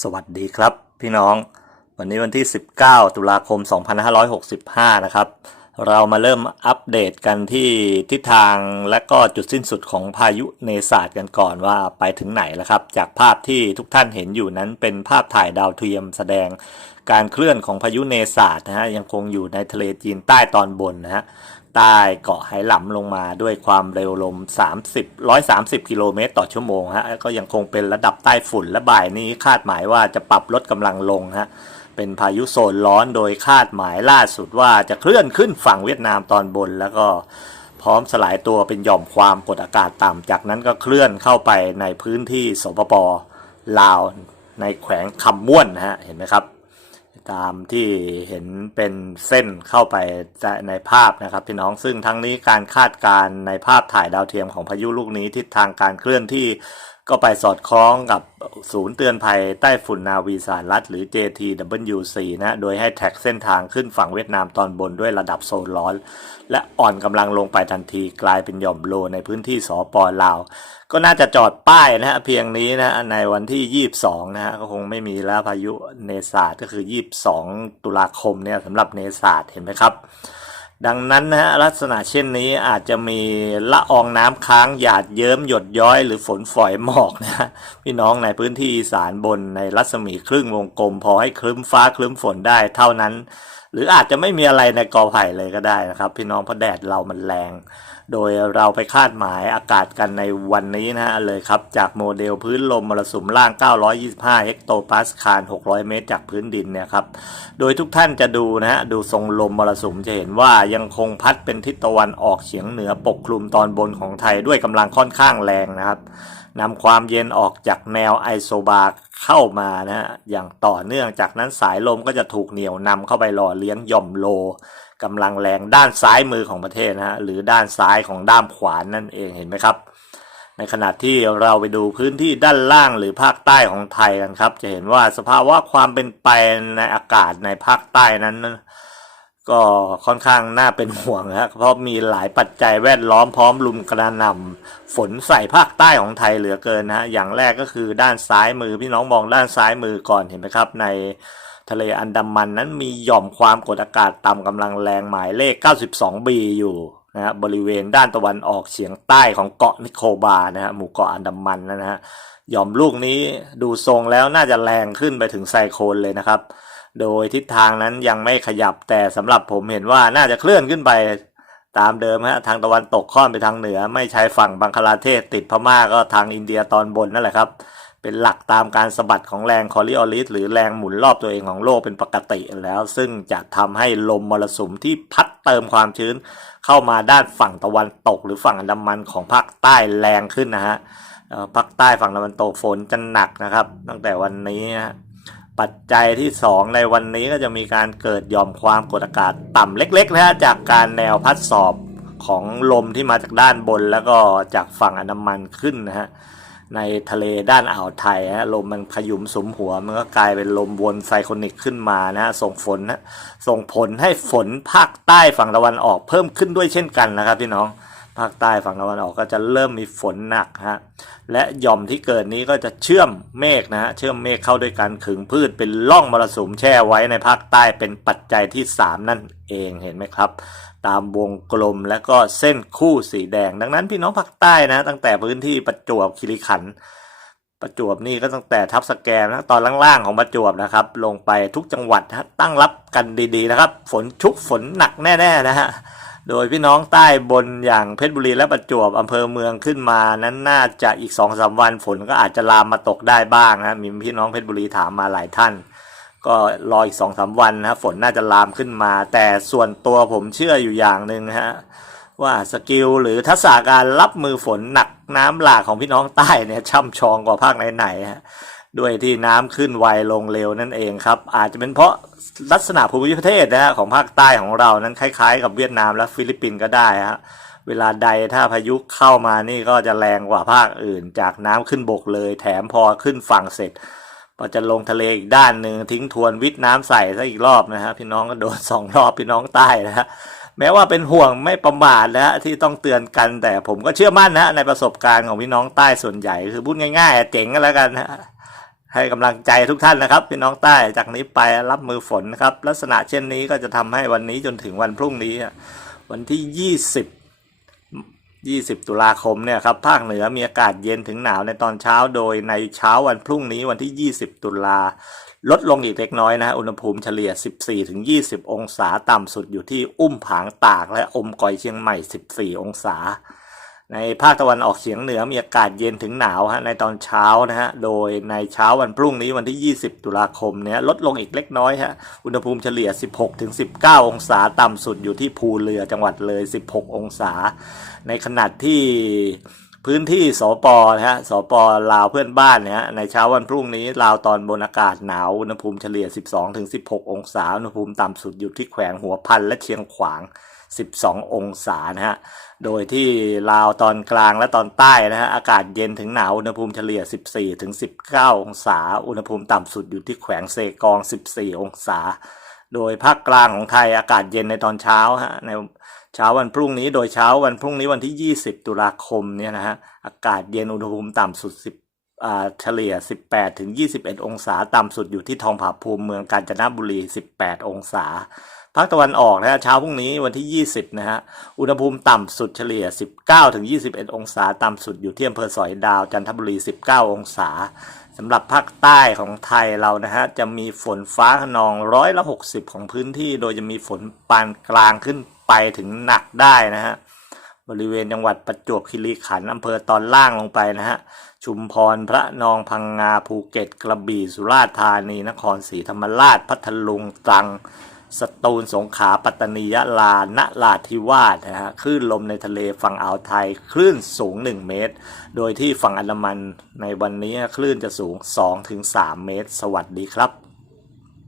สวัสดีครับพี่น้องวันนี้วันที่19ตุลาคม2565นะครับเรามาเริ่มอัปเดตกันที่ทิศทางและก็จุดสิ้นสุดของพายุเนศาสกันก่อนว่าไปถึงไหนแล้วครับจากภาพที่ทุกท่านเห็นอยู่นั้นเป็นภาพถ่ายดาวเทียมแสดงการเคลื่อนของพายุเนศาสนะฮะยังคงอยู่ในทะเลจีนใต้ตอนบนนะฮะใต้เกาะไหหลำลงมาด้วยความเร็วลม130กิโลเมตรต่อชั่วโมงฮะก็ยังคงเป็นระดับใต้ฝุ่นและบ่ายนี้คาดหมายว่าจะปรับลดกำลังลงฮะเป็นพายุโซนร้อนโดยคาดหมายล่าสุดว่าจะเคลื่อนขึ้นฝั่งเวียดนามตอนบนแล้วก็พร้อมสลายตัวเป็นหย่อมความกดอากาศต่ำจากนั้นก็เคลื่อนเข้าไปในพื้นที่สปป.ลาวในแขวงคำม่วนนะฮะเห็นไหมครับตามที่เห็นเป็นเส้นเข้าไปในภาพนะครับพี่น้องซึ่งทั้งนี้การคาดการณ์ในภาพถ่ายดาวเทียมของพายุลูกนี้ทิศทางการเคลื่อนที่ก็ไปสอดคล้องกับศูนย์เตือนภัยใต้ฝุ่นนาวีสหรัฐหรือ JTWC นะโดยให้แท็กเส้นทางขึ้นฝั่งเวียดนามตอนบนด้วยระดับโซนร้อนและอ่อนกำลังลงไปทันทีกลายเป็นหย่อมโลในพื้นที่สป.ลาวก็น่าจะจอดป้ายนะฮะเพียงนี้นะในวันที่22นะฮะก็คงไม่มีแล้วพายุเนศาสก็คือ22ตุลาคมเนี่ยสำหรับเนศาสเห็นไหมครับดังนั้นนะฮะลักษณะเช่นนี้อาจจะมีละอองน้ำค้างหยาดเยิ้มหยดย้อยหรือฝนฝอยหมอกนะพี่น้องในพื้นที่อีสานบนในรัศมีครึ่งวงกลมพอให้คลึ้มฟ้าคลึ้มฝนได้เท่านั้นหรืออาจจะไม่มีอะไรในกอไผ่เลยก็ได้นะครับพี่น้องเพราะแดดเรามันแรงโดยเราไปคาดหมายอากาศกันในวันนี้นะฮะเลยครับจากโมเดลพื้นลมมรสุมล่าง925เฮกโตปาสคาล600เมตรจากพื้นดินเนี่ยครับโดยทุกท่านจะดูนะฮะดูทรงลมมรสุมจะเห็นว่ายังคงพัดเป็นทิศตะวันออกเฉียงเหนือปกคลุมตอนบนของไทยด้วยกำลังค่อนข้างแรงนะครับนำความเย็นออกจากแนวไอโซบาร์เข้ามานะฮะอย่างต่อเนื่องจากนั้นสายลมก็จะถูกเหนี่ยวนำเข้าไปหล่อเลี้ยงหย่อมโลกำลังแรงด้านซ้ายมือของประเทศนะฮะหรือด้านซ้ายของด้ามขวานนั่นเองเห็นไหมครับในขณะที่เราไปดูพื้นที่ด้านล่างหรือภาคใต้ของไทยกันครับจะเห็นว่าสภาวะความเป็นไปในอากาศในภาคใต้นั้นก็ค่อนข้างน่าเป็นห่วงนะเพราะมีหลายปัจจัยแวดล้อมพร้อมรุมกระหน่ำฝนใส่ภาคใต้ของไทยเหลือเกินนะอย่างแรกก็คือด้านซ้ายมือพี่น้องมองด้านซ้ายมือก่อนเห็นไหมครับในทะเลอันดามันนั้นมีหย่อมความกดอากาศต่ำกำลังแรงหมายเลข 92B อยู่นะฮะบริเวณด้านตะวันออกเฉียงใต้ของเกาะนิโคบานะฮะหมู่เกาะอันดามันนะฮะหย่อมลูกนี้ดูทรงแล้วน่าจะแรงขึ้นไปถึงไซโคลนเลยนะครับโดยทิศทางนั้นยังไม่ขยับแต่สำหรับผมเห็นว่าน่าจะเคลื่อนขึ้นไปตามเดิมฮะทางตะวันตกค่อนไปทางเหนือไม่ใช้ฝั่งบังคลาเทศติดพม่าก็ทางอินเดียตอนบนนั่นแหละครับเป็นหลักตามการสะบัดของแรงคอริออลิสหรือแรงหมุนรอบตัวเองของโลกเป็นปกติแล้วซึ่งจะทำให้ลมมรสุมที่พัดเติมความชื้นเข้ามาด้านฝั่งตะวันตกหรือฝั่งอันดามันของภาคใต้แรงขึ้นนะฮะภาคใต้ฝั่งตะวันตกฝนจะหนักนะครับตั้งแต่วันนี้นะปัจจัยที่2ในวันนี้ก็จะมีการเกิดหย่อมความกดอากาศต่ำเล็กๆนะฮะจากการแนวพัดสอบของลมที่มาจากด้านบนแล้วก็จากฝั่งอันดามันขึ้นนะฮะในทะเลด้านอ่าวไทยฮะลมมันขยุมสุมหัวมันก็กลายเป็นลมวนไซโคนิกขึ้นมานะฮะส่งผลให้ฝนภาคใต้ฝั่งตะวันออกเพิ่มขึ้นด้วยเช่นกันนะครับพี่น้องภาคใต้ฝั่งตะวันออกก็จะเริ่มมีฝนหนักฮะและหย่อมที่เกิดนี้ก็จะเชื่อมเมฆนะฮะเชื่อมเมฆเข้าด้วยกันขึงพืชเป็นร่องมรสุมแช่ไว้ในภาคใต้เป็นปัจจัยที่3นั่นเองเห็นไหมครับตามวงกลมและก็เส้นคู่สีแดงดังนั้นพี่น้องภาคใต้นะตั้งแต่พื้นที่ประจวบคีรีขันธ์ประจวบนี่ก็ตั้งแต่ทับสแกนะตอนล่างๆของประจวบนะครับลงไปทุกจังหวัดนะตั้งรับกันดีๆนะครับฝนชุกฝนหนักแน่ๆนะฮะโดยพี่น้องใต้บนอย่างเพชรบุรีและประจวบอำเภอเมืองขึ้นมานั้นน่าจะอีก 2-3 วันฝนก็อาจจะลามมาตกได้บ้างนะมีพี่น้องเพชรบุรีถามมาหลายท่านก็รออีก 2-3 วันนะฝนน่าจะลามขึ้นมาแต่ส่วนตัวผมเชื่ออยู่อย่างหนึ่งฮะว่าสกิลหรือทักษะการรับมือฝนหนักน้ำหลากของพี่น้องใต้เนี่ยช่ำชองกว่าภาคไหนๆฮะด้วยที่น้ำขึ้นไวลงเร็วนั่นเองครับอาจจะเป็นเพราะลักษณะภูมิประเทศนะฮะของภาคใต้ของเรานั้นคล้ายๆกับเวียดนามและฟิลิปปินส์ก็ได้ฮะเวลาใดถ้าพายุเข้ามานี่ก็จะแรงกว่าภาคอื่นจากน้ำขึ้นบกเลยแถมพอขึ้นฝั่งเสร็จพอจะลงทะเลอีกด้านหนึ่งทิ้งทวนวิทน้ำใส่ซะอีกรอบนะฮะพี่น้องก็โดน2 รอบพี่น้องใต้นะฮะแม้ว่าเป็นห่วงไม่ประมาทนะฮะที่ต้องเตือนกันแต่ผมก็เชื่อมั่นนะในประสบการณ์ของพี่น้องใต้ส่วนใหญ่คือพูดง่ายๆเจ๋งกันแล้วกันนะ ให้กำลังใจทุกท่านนะครับพี่น้องใต้จากนี้ไปรับมือฝนนะครับลักษณะเช่นนี้ก็จะทำให้วันนี้จนถึงวันพรุ่งนี้วันที่20ตุลาคมเนี่ยครับภาคเหนือมีอากาศเย็นถึงหนาวในตอนเช้าโดยในเช้าวันพรุ่งนี้วันที่20ตุลาลดลงอีกเล็กน้อยนะอุณหภูมิเฉลี่ย 14-20 องศาต่ำสุดอยู่ที่อุ้มผางตากและอมก่อยเชียงใหม่ 14 องศาในภาคตะวันออกเฉียงเหนือมีอากาศเย็นถึงหนาวในตอนเช้านะฮะโดยในเช้าวันพรุ่งนี้วันที่20ตุลาคมเนี่ยลดลงอีกเล็กน้อยอุณหภูมิเฉลี่ย 16-19 องศาต่ำสุดอยู่ที่ภูเรือจังหวัดเลย 16 องศาในขณะที่พื้นที่สปสปลาวเพื่อนบ้านในเช้าวันพรุ่งนี้ลาวตอนบนอากาศหนาวอุณหภูมิเฉลี่ย 12-16 องศาอุณหภูมิต่ำสุดอยู่ที่แขวงหัวพันและเชียงขวาง12 องศาโดยที่ลาวตอนกลางและตอนใต้อากาศเย็นถึงหนาวอุณหภูมิเฉลี่ย 14-19 องศาอุณหภูมิต่ำสุดอยู่ที่แขวงเซกอง 14 องศาโดยภาคกลางของไทยอากาศเย็นในตอนเช้าในเช้าวันพรุ่งนี้โดยเช้าวันพรุ่งนี้วันที่20ตุลาคมเนี่ยอากาศเย็นอุณหภูมิต่ำสุดเฉลี่ย 18-21 องศาต่ำสุดอยู่ที่ทองผาภูมิเมืองกาญจนบุรี 18 องศาภาคตะวันออกเช้าพรุ่งนี้วันที่20อุณหภูมิต่ำสุดเฉลี่ย 19-21 องศาต่ำสุดอยู่ที่อำเภอสอยดาวจันทบุรี 19 องศาสำหรับภาคใต้ของไทยเราจะมีฝนฟ้าคะนอง60%ของพื้นที่โดยจะมีฝนปานกลางขึ้นไปถึงหนักได้บริเวณจังหวัดประจวบคีรีขันธ์อำเภอตอนล่างลงไปชุมพรพระนองพังงาภูเก็ตกระบี่สุราษฎร์ธานีนครศรีธรรมราชพัทลุงตรังสตูลสงขลาปัตตานียะลานราธิวาสคลื่นลมในทะเลฝั่งอ่าวไทยคลื่นสูง1 เมตรโดยที่ฝั่งอันดามันในวันนี้คลื่นจะสูง 2-3 เมตรสวัสดีครับ